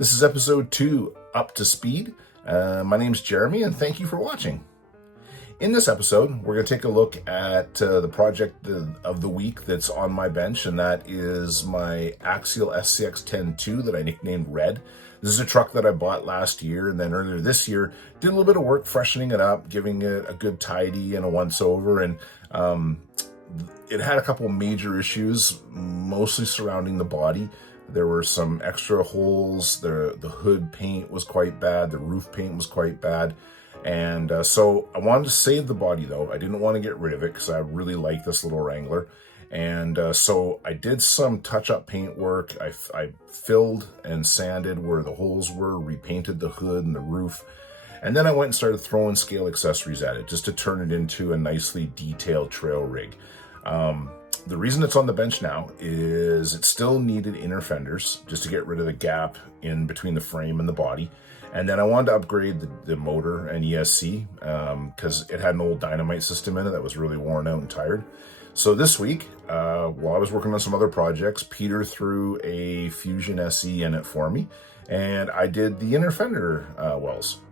This is episode 2, Up to Speed. My name's Jeremy, and thank you for watching. In this episode, we're going to take a look at the project of the week that's on my bench, and that is my Axial SCX10-2 that I nicknamed Red. This is a truck that I bought last year, and then earlier this year, did a little bit of work freshening it up, giving it a good tidy and a once-over, and it had a couple major issues, mostly surrounding the body. There were some extra holes, the hood paint was quite bad, the roof paint was quite bad, and so I wanted to save the body though. I didn't want to get rid of it because I really like this little Wrangler, and so I did some touch-up paint work. I filled and sanded where the holes were, repainted the hood and the roof, and then I went and started throwing scale accessories at it just to turn it into a nicely detailed trail rig. The reason it's on the bench now is it still needed inner fenders just to get rid of the gap in between the frame and the body. And then I wanted to upgrade the motor and ESC because it had an old dynamite system in it that was really worn out and tired. So this week, while I was working on some other projects, Peter threw a Fusion SE in it for me, and I did the inner fender wells.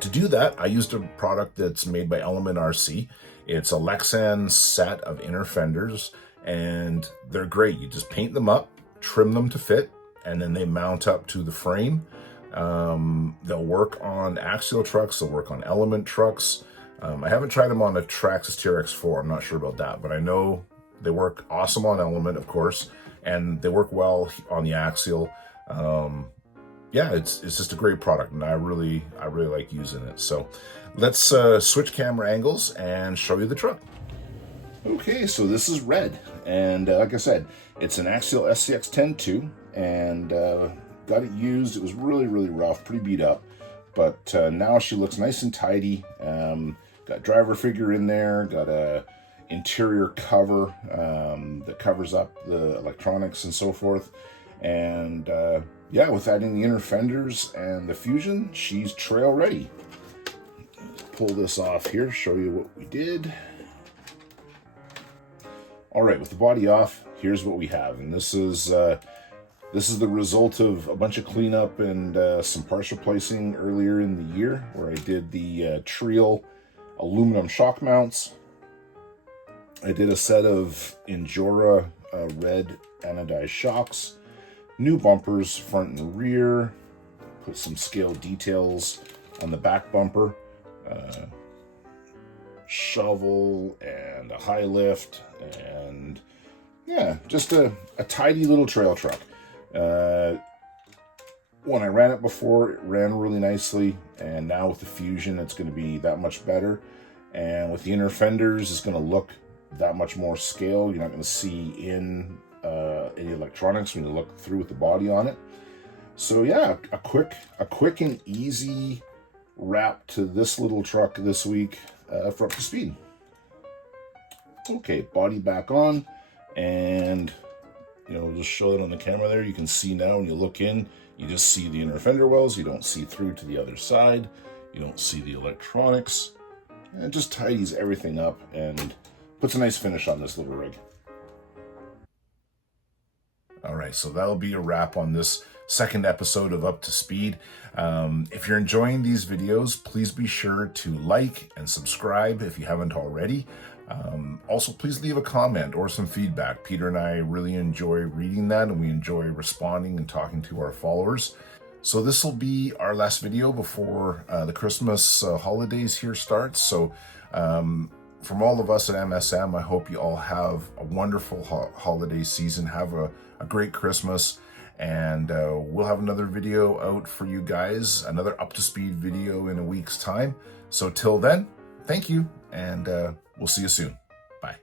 To do that, I used a product that's made by LMRCC. It's a Lexan set of inner fenders, and they're great. You just paint them up, trim them to fit, and then they mount up to the frame. They'll work on axial trucks, they'll work on element trucks. I haven't tried them on a Traxxas TRX4, I'm not sure about that, but I know they work awesome on element, of course, and they work well on the axial. Yeah, it's just a great product, and I really like using it. So let's switch camera angles and show you the truck. Okay, so this is Red, and like I said, it's an Axial SCX10-2, and got it used. It was really rough, pretty beat up, but now she looks nice and tidy. Got driver figure in there, got a interior cover that covers up the electronics and so forth, and yeah, with adding the inner fenders and the Fusion, she's trail ready. Pull this off here, show you what we did. All right, with the body off, here's what we have, and this is the result of a bunch of cleanup and some parts replacing earlier in the year, where I did the Trio aluminum shock mounts. I did a set of Injora red anodized shocks. New bumpers, front and rear, put some scale details on the back bumper, shovel and a high lift, and yeah, just a tidy little trail truck. When I ran it before, it ran really nicely, and now with the Fusion, it's going to be that much better. And with the inner fenders, it's going to look that much more scale. You're not going to see in any electronics when you look through with the body on it. So yeah, a quick and easy wrap to this little truck this week for Up to Speed. Okay, body back on, and just show it on the camera there. You can see now when you look in, you just see the inner fender wells. You don't see through to the other side. You don't see the electronics. And it just tidies everything up and puts a nice finish on this little rig. All right, so that'll be a wrap on this second episode of Up to Speed. If you're enjoying these videos, please be sure to like and subscribe if you haven't already. Also, please leave a comment or some feedback. Peter and I really enjoy reading that, and we enjoy responding and talking to our followers. So this will be our last video before the Christmas holidays here starts. So from all of us at MSM, I hope you all have a wonderful holiday season. Have a great Christmas, and we'll have another video out for you guys, another Up to Speed video in a week's time. So till then, thank you, and we'll see you soon. Bye.